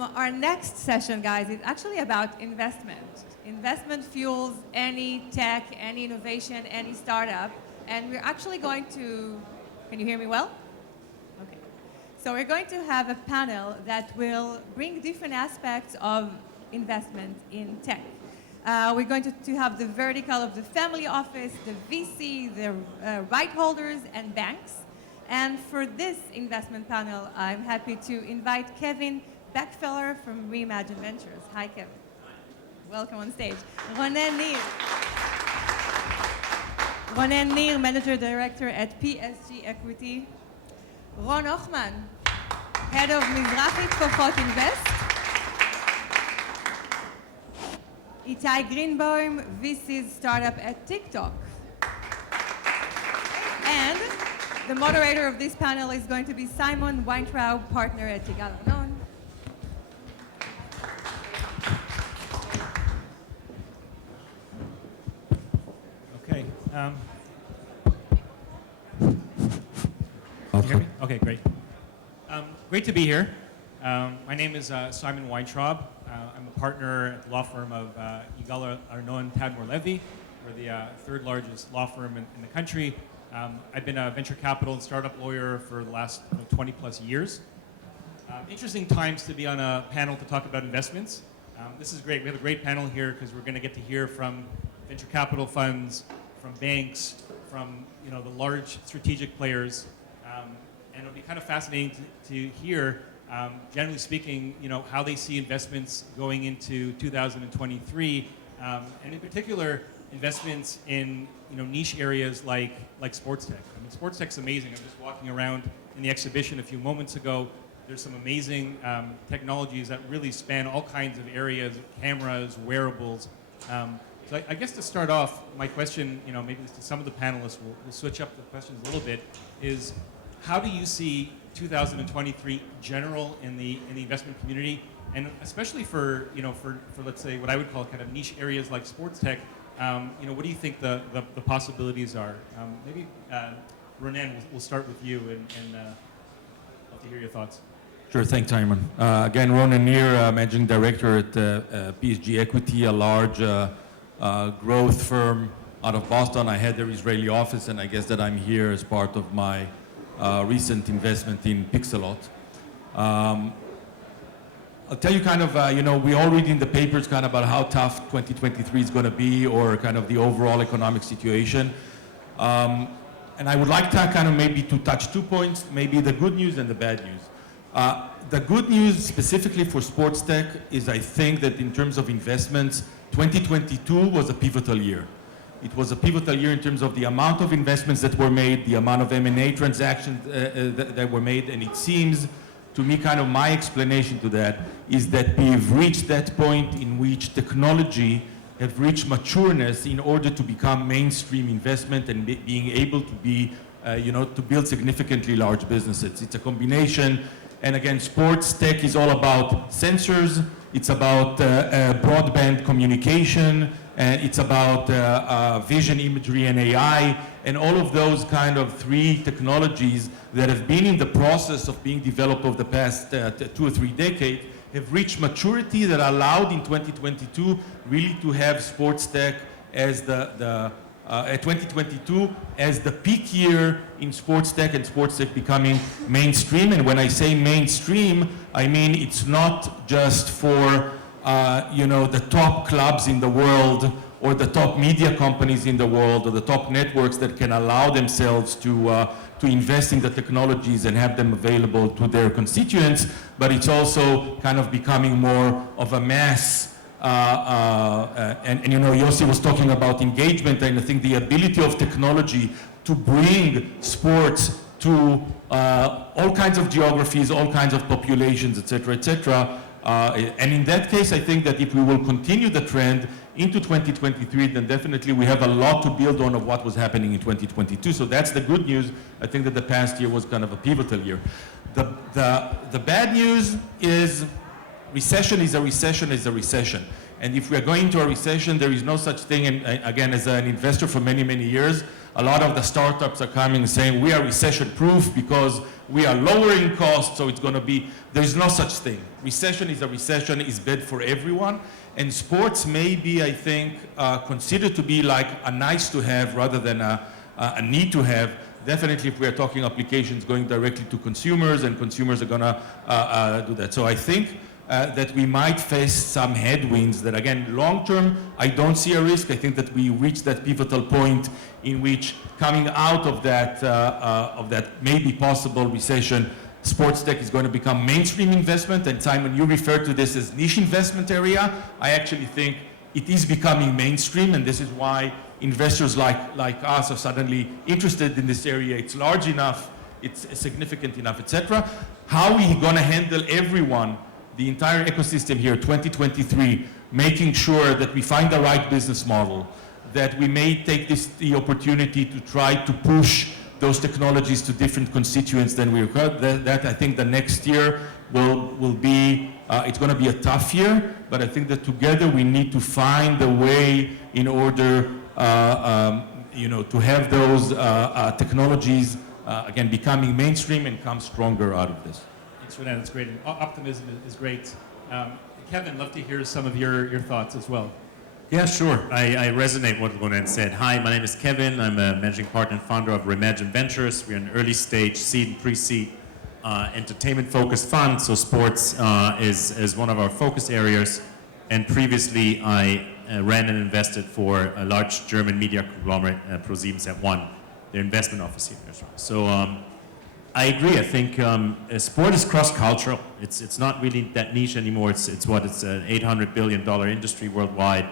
Our next session, guys, is actually about investment. Investment fuels any tech, any innovation, any startup. And we're actually going to, can you hear me well? Okay. So we're going to have a panel that will bring different aspects of investment in tech. We're going to have the vertical of the family office, the VC, the right holders, and banks. And for this investment panel, I'm happy to invite Kevin Beckfeller from Reimagine Ventures. Hi, Kevin. Welcome on stage. Ronen Nir, Manager Director at PSG Equity. Ron Ochman, Head of Mizrahi Tzfokot Invest. Itai Greenbaum, VC's startup at TikTok. And the moderator of this panel is going to be Simon Weintraub, partner at Yigal Arnon. Okay. Can you hear me? Okay, great. Great to be here. My name is Simon Weintraub. I'm a partner at the law firm of Yigal Arnon Tadmor Levy. We're the third largest law firm in the country. I've been a venture capital and startup lawyer for the last 20 plus years. Interesting times to be on a panel to talk about investments. This is great. We have a great panel here because we're going to get to hear from venture capital funds, from banks, from the large strategic players, and it'll be kind of fascinating to hear, generally speaking, how they see investments going into 2023, and in particular, investments in niche areas like sports tech. I mean, sports tech's amazing. I'm just walking around in the exhibition a few moments ago. There's some amazing technologies that really span all kinds of areas, cameras, wearables. So I guess to start off, my question, maybe to some of the panelists, we'll switch up the questions a little bit, is how do you see 2023 general in the investment community, and especially for let's say what I would call kind of niche areas like sports tech? What do you think the possibilities are? Maybe Ronen, we'll start with you, and love to hear your thoughts. Sure, thanks, Simon. Again, Ronen Nir, Managing Director at PSG Equity, a large growth firm out of Boston. I had their Israeli office, and I guess that I'm here as part of my recent investment in Pixelot. I'll tell you kind of, we all read in the papers kind of about how tough 2023 is going to be, or kind of the overall economic situation. And I would like to kind of maybe to touch 2 points, maybe the good news and the bad news. The good news specifically for sports tech is I think that in terms of investments, 2022 was a pivotal year. It was a pivotal year in terms of the amount of investments that were made, the amount of M&A transactions that were made, and it seems to me, kind of my explanation to that is that we've reached that point in which technology have reached matureness in order to become mainstream investment and being able to be, to build significantly large businesses. It's a combination, and again, sports tech is all about sensors, it's about broadband communication, and it's about vision imagery and AI, and all of those kind of three technologies that have been in the process of being developed over the past 2 or 3 decades have reached maturity that allowed in 2022 really to have sports tech as 2022 as the peak year in sports tech, and sports tech becoming mainstream. And when I say mainstream, I mean it's not just for the top clubs in the world, or the top media companies in the world, or the top networks that can allow themselves to invest in the technologies and have them available to their constituents, but it's also kind of becoming more of a mass. Yossi was talking about engagement, and I think the ability of technology to bring sports to all kinds of geographies, all kinds of populations, et cetera, and in that case, I think that if we will continue the trend into 2023, then definitely we have a lot to build on of what was happening in 2022. So that's the good news. I think that the past year was kind of a pivotal year. The bad news is recession is a recession is a recession. And if we are going into a recession, there is no such thing. And again, as an investor for many, many years, a lot of the startups are coming and saying we are recession proof because we are lowering costs, so it's going to be, there's no such thing. Recession is a recession, is bad for everyone. And sports may be, I think, considered to be like a nice to have rather than a need to have. Definitely if we are talking applications going directly to consumers, and consumers are going to do that. So I think that we might face some headwinds that, again, long term, I don't see a risk. I think that we reached that pivotal point in which coming out of that maybe possible recession, sports tech is going to become mainstream investment. And Simon, you referred to this as niche investment area. I actually think it is becoming mainstream, and this is why investors like us are suddenly interested in this area. It's large enough, it's significant enough, etc. How are we going to handle everyone, the entire ecosystem here, 2023, making sure that we find the right business model, that we may take the opportunity to try to push those technologies to different constituents than we require. That I think the next year will be, it's going to be a tough year, but I think that together we need to find a way in order to have those technologies again becoming mainstream and come stronger out of this. Thanks for that. That's great. And optimism is great. Kevin, love to hear some of your thoughts as well. Yeah, sure. I resonate with what Ronen said. Hi, my name is Kevin. I'm a managing partner and founder of Reimagine Ventures. We're an early stage seed and pre-seed entertainment-focused fund. So sports is one of our focus areas. And previously, I ran and invested for a large German media conglomerate, ProSiebenSat.1, their investment office here in Israel. So I agree. I think sport is cross-cultural. It's not really that niche anymore. It's an $800 billion industry worldwide.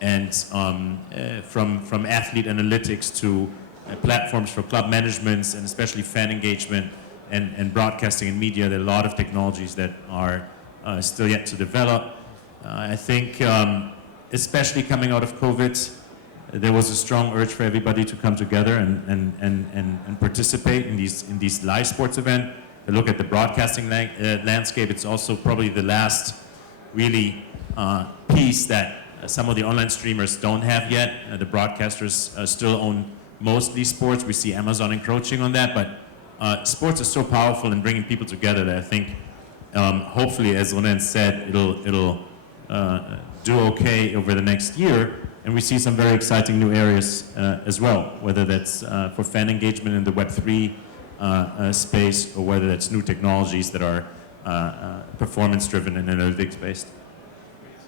And from athlete analytics to platforms for club managements and especially fan engagement and broadcasting and media, there are a lot of technologies that are still yet to develop. I think especially coming out of COVID, there was a strong urge for everybody to come together and participate in these live sports events. To look at the broadcasting landscape, it's also probably the last really piece that some of the online streamers don't have yet. The broadcasters still own mostly sports. We see Amazon encroaching on that, but sports is so powerful in bringing people together that I think hopefully, as Ronen said, it'll do okay over the next year. And we see some very exciting new areas as well, whether that's for fan engagement in the Web3 space, or whether that's new technologies that are performance-driven and analytics-based.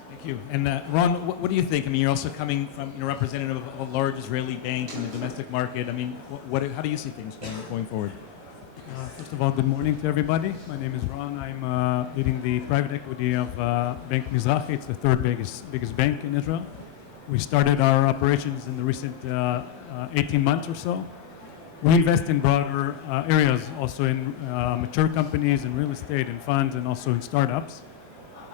Thank you. And Ron, what do you think? I mean, you're also coming from representative of a large Israeli bank in the domestic market. I mean, how do you see things going forward? First of all, good morning to everybody. My name is Ron. I'm leading the private equity of Bank Mizrahi. It's the third biggest bank in Israel. We started our operations in the recent 18 months or so. We invest in broader areas, also in mature companies, in real estate, in funds, and also in startups.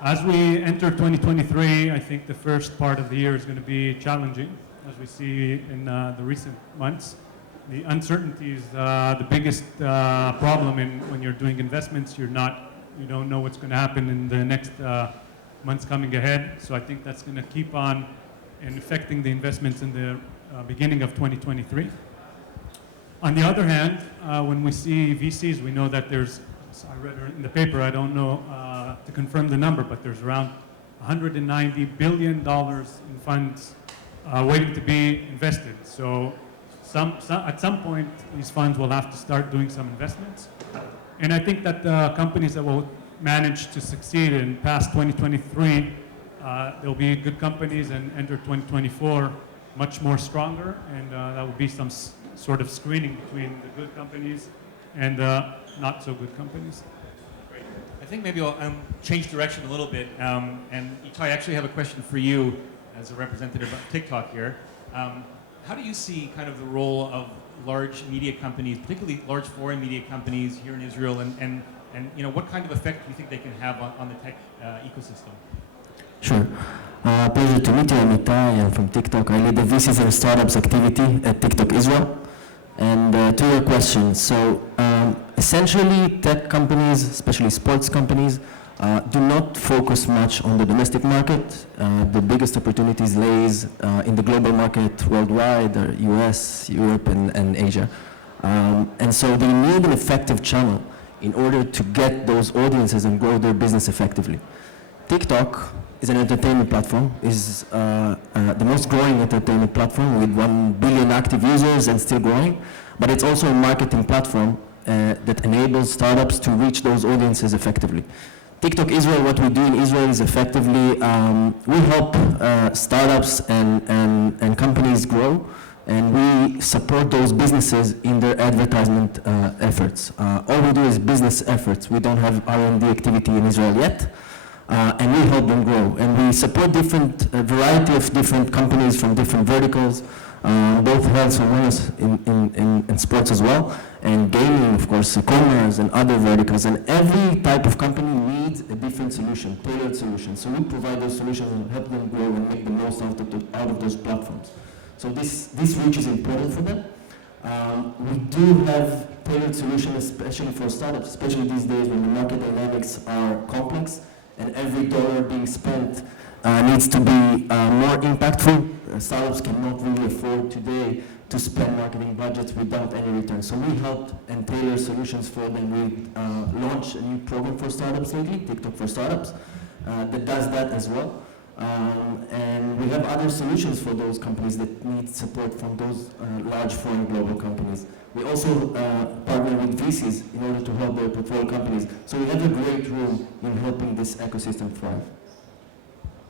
As we enter 2023, I think the first part of the year is going to be challenging, as we see in the recent months. The uncertainty is the biggest problem when you're doing investments. You don't know what's going to happen in the next months coming ahead. So I think that's going to keep on and affecting the investments in the beginning of 2023. On the other hand, when we see VCs, we know that I read in the paper, I don't know to confirm the number, but there's around $190 billion in funds waiting to be invested. So at some point, these funds will have to start doing some investments. And I think that the companies that will manage to succeed in past 2023, they'll be good companies and enter 2024 much more stronger, and that will be some sort of screening between the good companies and not so good companies. Great. I think maybe I'll change direction a little bit. And Itai, I actually have a question for you as a representative of TikTok here. How do you see kind of the role of large media companies, particularly large foreign media companies here in Israel, and what kind of effect do you think they can have on the tech ecosystem? Sure. Pleasure to meet you. I'm Itai. I'm from TikTok. I lead the VCs and startups activity at TikTok Israel. And to your question, so essentially tech companies, especially sports companies, do not focus much on the domestic market. The biggest opportunities lays in the global market worldwide, US, Europe, and Asia. And so they need an effective channel in order to get those audiences and grow their business effectively. TikTok is an entertainment platform, is the most growing entertainment platform with 1 billion active users and still growing, but it's also a marketing platform that enables startups to reach those audiences effectively. TikTok Israel, what we do in Israel is effectively, we help startups and companies grow, and we support those businesses in their advertisement efforts. All we do is business efforts. We don't have R&D activity in Israel yet, and we help them grow. And we support a variety of different companies from different verticals, both health and wellness in sports as well, and gaming, of course, commerce and other verticals. And every type of company needs a different solution, tailored solution. So we provide those solutions and help them grow and make the most out of those platforms. So this reach is important for them. We do have tailored solutions, especially for startups, especially these days when the market dynamics are complex and every dollar being spent needs to be more impactful. Startups cannot really afford today to spend marketing budgets without any return. So we help and tailor solutions for them. We launched a new program for startups lately, TikTok for Startups, that does that as well. And we have other solutions for those companies that need support from those large foreign global companies. We also partner with VCs in order to help their portfolio companies. So we have a great room in helping this ecosystem thrive.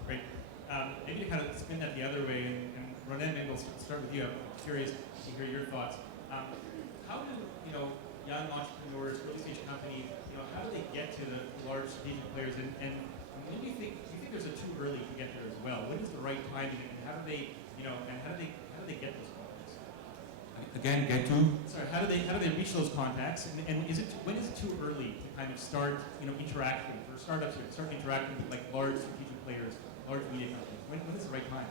Great. Maybe to kind of spin that the other way, and Ronen, maybe we'll start with you. I'm curious to hear your thoughts. How do young entrepreneurs, early stage companies, how do they get to the large strategic players? And when do you think there's a too early to get there as well? When is the right time to get? And how do they, and how do they get those contacts? Again, get to? Sorry, how do they reach those contacts? And when is it too early to kind of start, interacting for startups here, start interacting with like large strategic players, large media companies? When is the right time?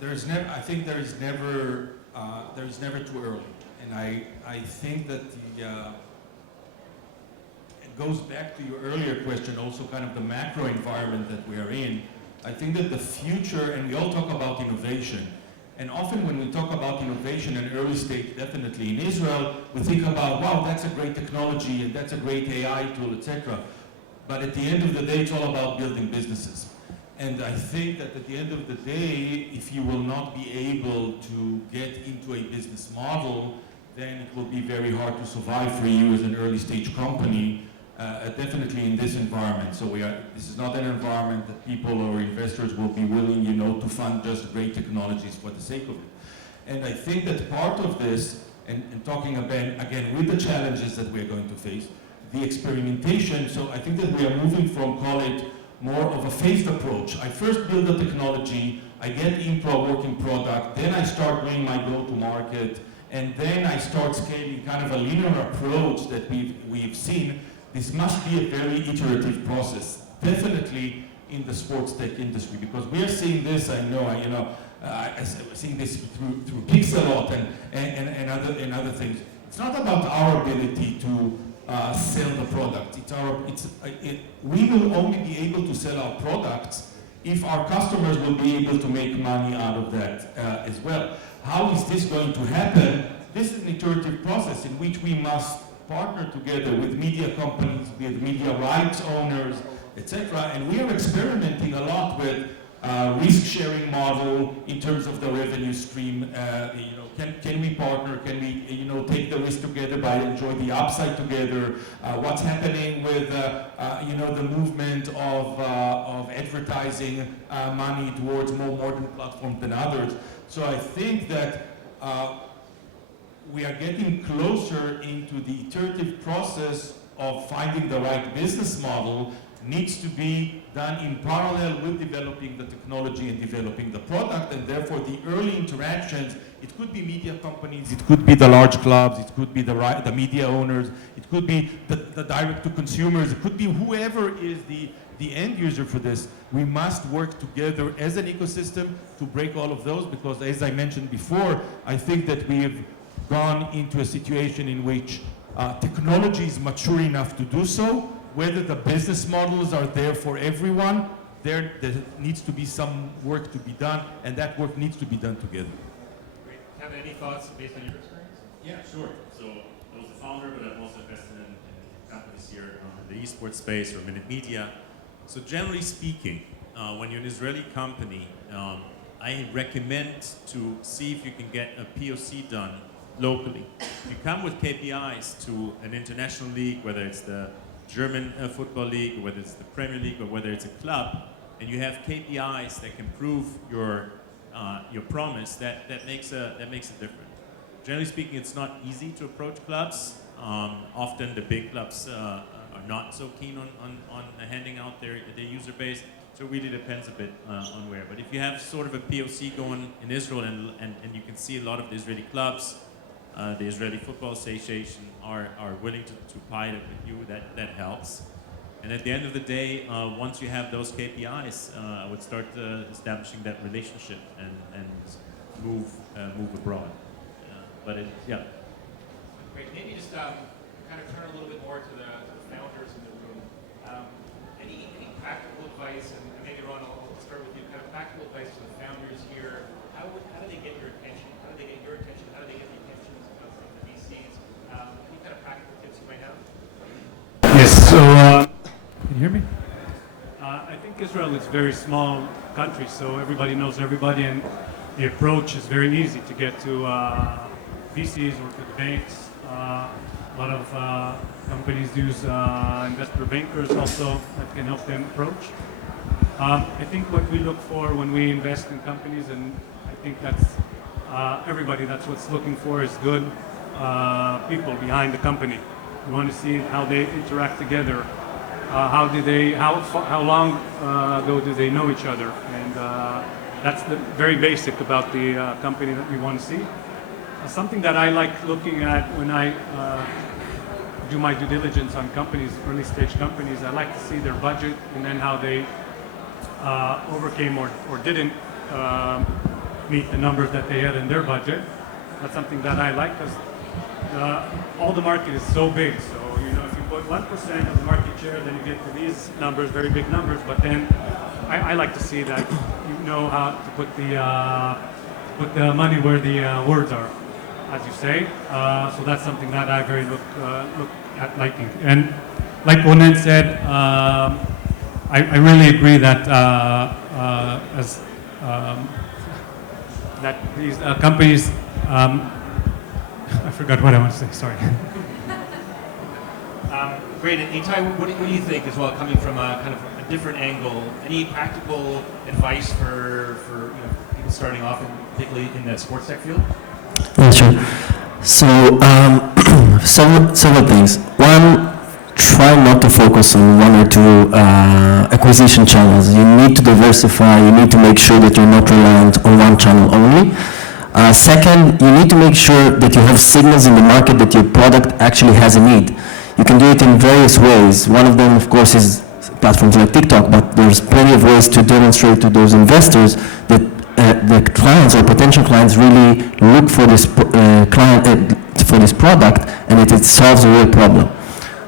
I think there is never too early, and I think that it goes back to your earlier question, also kind of the macro environment that we are in. I think that the future, and we all talk about innovation, and often when we talk about innovation and early stage, definitely in Israel, we think about, wow, that's a great technology and that's a great AI tool, etc. But at the end of the day, it's all about building businesses. And I think that at the end of the day, if you will not be able to get into a business model, then it will be very hard to survive for you as an early stage company, definitely in this environment. So this is not an environment that people or investors will be willing, to fund just great technologies for the sake of it. And I think that part of this, and talking again with the challenges that we're going to face, the experimentation, so I think that we are moving from, call it, more of a phased approach. I first build the technology, I get into a working product, then I start doing my go-to-market, and then I start scaling, kind of a linear approach that we've seen. This must be a very iterative process, definitely in the sports tech industry, because we are seeing this, I'm seeing this through Pixelot and other things. It's not about our ability to sell the product. We will only be able to sell our products if our customers will be able to make money out of that as well. How is this going to happen? This is an iterative process in which we must partner together with media companies, with media rights owners, etc. And we are experimenting a lot with risk-sharing model in terms of the revenue stream. Can we partner? Can we, take the risk together by enjoy the upside together? What's happening with, the movement of advertising money towards more modern platforms than others? So I think that we are getting closer into the iterative process of finding the right business model. Needs to be done in parallel with developing the technology and developing the product, and therefore the early interactions, it could be media companies, it could be the large clubs, it could be the media owners, it could be the direct to consumers, it could be whoever is the end user for this. We must work together as an ecosystem to break all of those, because as I mentioned before, I think that we have gone into a situation in which technology is mature enough to do so. Whether the business models are there for everyone, there needs to be some work to be done, and that work needs to be done together. Great. Have any thoughts based on your experience? Yeah, sure. So So I was the founder, but I've also invested in companies here in the esports space or Minute Media. So generally speaking, when you're an Israeli company, I recommend to see if you can get a POC done locally. If you come with KPIs to an international league, whether it's the German football league, or whether it's the Premier League, or whether it's a club, and you have KPIs that can prove your promise, that makes a difference. Generally speaking, it's not easy to approach clubs. Often the big clubs are not so keen on handing out their user base. So it really depends a bit on where. But if you have sort of a POC going in Israel and you can see a lot of the Israeli clubs, the Israeli Football Association are willing to pilot with you, that helps. And at the end of the day, once you have those KPIs, I would start establishing that relationship and move abroad. Yeah. Great. Maybe just kind of turn a little bit more to the founders in the room. Any practical advice, and maybe Ron, I'll start with you, kind of practical advice to the founders here. How do they get your attention? How do they get your attention? How do they get the attention from the VCs? Any kind of practical tips you might have? Yes, so can you hear me? I think Israel is a very small country, so everybody knows everybody, and the approach is very easy to get to VCs or to the banks. A lot of companies use investor bankers also that can help them approach. I think what we look for when we invest in companies, and I think that's everybody that's what's looking for, is good people behind the company. We want to see how they interact together. How long ago do they know each other? And that's the very basic about the company that we want to see. Something that I like looking at when I do my due diligence on companies, early stage companies, I like to see their budget and then how they overcame or didn't meet the numbers that they had in their budget. That's something that I like because all the market is so big. So, if you put 1% of the market share, then you get to these numbers, very big numbers. But then I like to see that you know how to put the money where the words are, as you say. So that's something that I very look at liking. And like Ronen said, I really agree that that these companies. I forgot what I want to say. Sorry. Great. And Itai, what do you think as well, coming from a kind of a different angle? Any practical advice for people starting off, particularly in the sports tech field? Yeah, sure. So, several things. One, try not to focus on one or two acquisition channels. You need to diversify. You need to make sure that you're not reliant on one channel only. Second, you need to make sure that you have signals in the market that your product actually has a need. You can do it in various ways. One of them, of course, is platforms like TikTok, but there's plenty of ways to demonstrate to those investors that the clients or potential clients really look for this for this product and that it solves a real problem.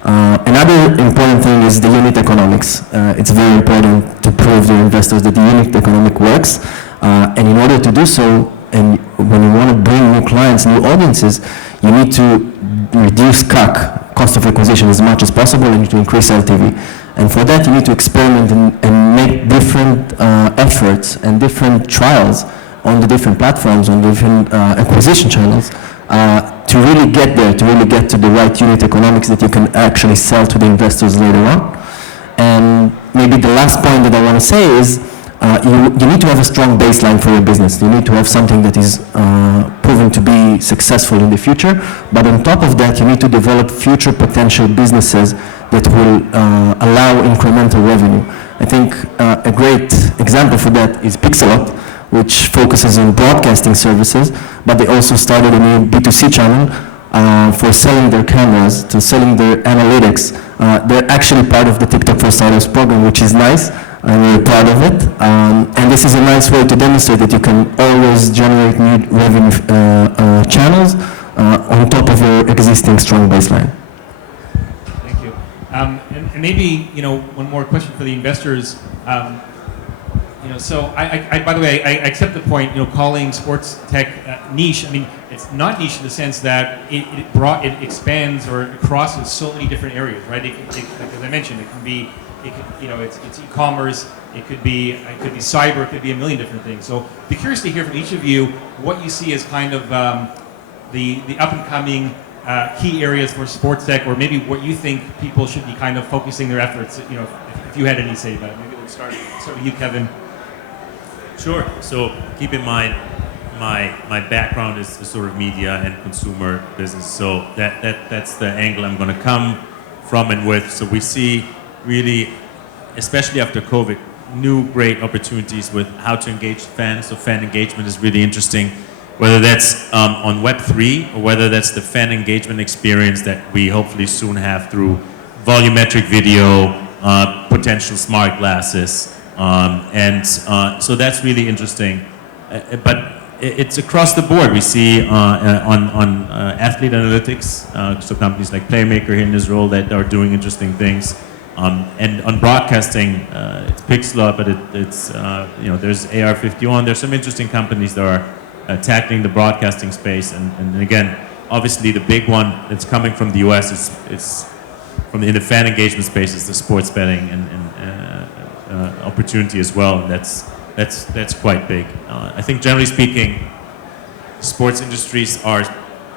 Another important thing is the unit economics. It's very important to prove to investors that the unit economic works, and in order to do so, and when you want to bring new clients, new audiences, you need to reduce CAC, cost of acquisition, as much as possible, and to increase LTV. And for that, you need to experiment and make different efforts and different trials on the different platforms, on different acquisition channels, to really get there, to really get to the right unit economics that you can actually sell to the investors later on. And maybe the last point that I want to say is you need to have a strong baseline for your business. You need to have something that is proven to be successful in the future, but on top of that, you need to develop future potential businesses that will allow incremental revenue. I think a great example for that is Pixelot, which focuses on broadcasting services, but they also started a new B2C channel for selling their cameras, to selling their analytics. They're actually part of the TikTok for Startups program, which is nice. I'm very proud of it. And this is a nice way to demonstrate that you can always generate new revenue channels on top of your existing strong baseline. Thank you. And maybe, one more question for the investors. So I by the way, I accept the point, calling sports tech niche. I mean, it's not niche in the sense that it expands or it crosses so many different areas, right? Like as I mentioned, it's e-commerce, it could be cyber, it could be a million different things. So be curious to hear from each of you what you see as kind of the up and coming key areas for sports tech, or maybe what you think people should be kind of focusing their efforts. If you had any say about it, maybe we'll start with you, Kevin. Sure. So keep in mind, my background is sort of media and consumer business. So that's the angle I'm going to come from and with. So we see really, especially after COVID, new great opportunities with how to engage fans. So fan engagement is really interesting, whether that's on Web3 or whether that's the fan engagement experience that we hopefully soon have through volumetric video, potential smart glasses. So that's really interesting. But it's across the board. We see on athlete analytics, so companies like Playmaker here in Israel that are doing interesting things. And on broadcasting, it's Pixlr, but it's there's AR51. There's some interesting companies that are tackling the broadcasting space. And again, obviously the big one that's coming from the US is in the fan engagement space is the sports betting and opportunity as well. And that's quite big. I think generally speaking, sports industries are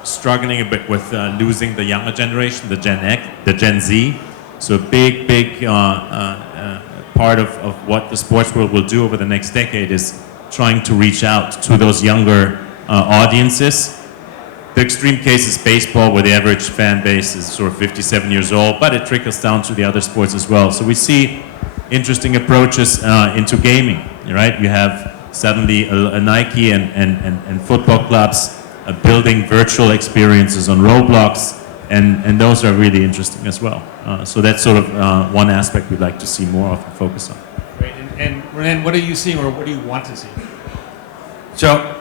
struggling a bit with losing the younger generation, the Gen Z. So a big part of what the sports world will do over the next decade is trying to reach out to those younger audiences. The extreme case is baseball, where the average fan base is sort of 57 years old, but it trickles down to the other sports as well. So we see interesting approaches into gaming, right? You have suddenly a Nike and football clubs building virtual experiences on Roblox, and those are really interesting as well. So that's sort of one aspect we'd like to see more of and focus on. Great. And Renan, what are you seeing, or what do you want to see? So,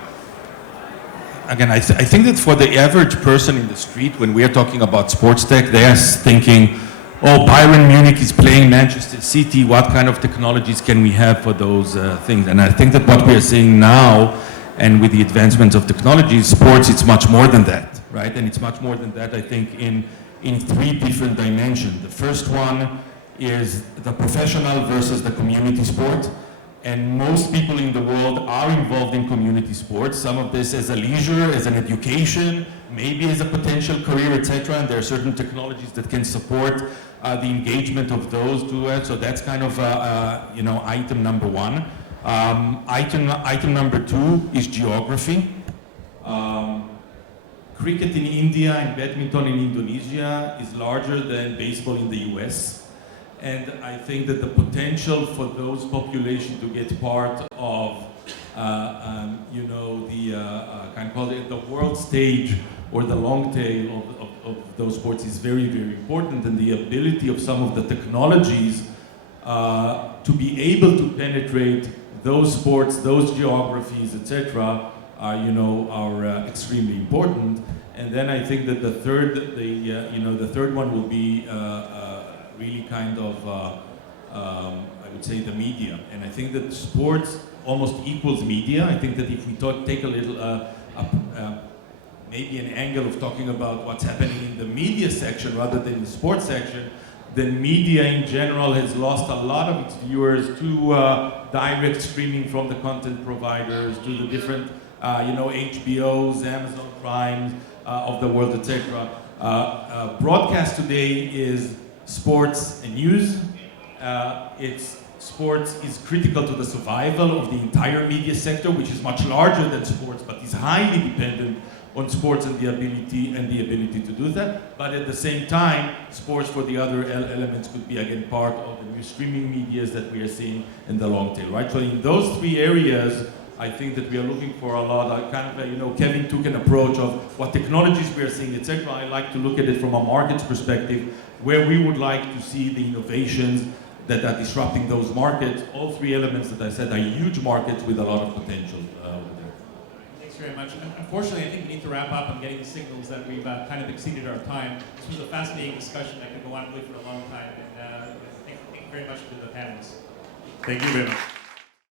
again, I think that for the average person in the street, when we are talking about sports tech, they are thinking, oh, Bayern Munich is playing Manchester City. What kind of technologies can we have for those things? And I think that what we are seeing now, and with the advancements of technology, sports, it's much more than that, right? And it's much more than that, I think, in three different dimensions. The first one is the professional versus the community sport. And most people in the world are involved in community sports. Some of this as a leisure, as an education, maybe as a potential career, etc. And there are certain technologies that can support the engagement of those to it. So that's kind of item number one. Item number two is geography. Cricket in India and badminton in Indonesia is larger than baseball in the US. And I think that the potential for those populations to get part of, the world stage or the long tail of those sports is very, very important. And the ability of some of the technologies to be able to penetrate those sports, those geographies, etc., are extremely important. And then I think that the third one will be really kind of, I would say, the media. And I think that sports almost equals media. I think that if we take a little, maybe an angle of talking about what's happening in the media section rather than the sports section, then media in general has lost a lot of its viewers to direct streaming from the content providers, to the different, HBOs, Amazon Primes of the world, etc. Broadcast today is sports and news. Sports is critical to the survival of the entire media sector, which is much larger than sports, but is highly dependent on sports and the ability to do that. But at the same time, sports for the other elements could be again part of the new streaming medias that we are seeing in the long tail, right? So in those three areas, I think that we are looking for a lot. Kevin took an approach of what technologies we are seeing, etc. I like to look at it from a markets perspective, where we would like to see the innovations that are disrupting those markets. All three elements that I said are huge markets with a lot of potential over there. Thanks very much. Unfortunately, I think we need to wrap up. I'm getting the signals that we've kind of exceeded our time. This was a fascinating discussion that could go on really for a long time. And thank you very much to the panelists. Thank you very much.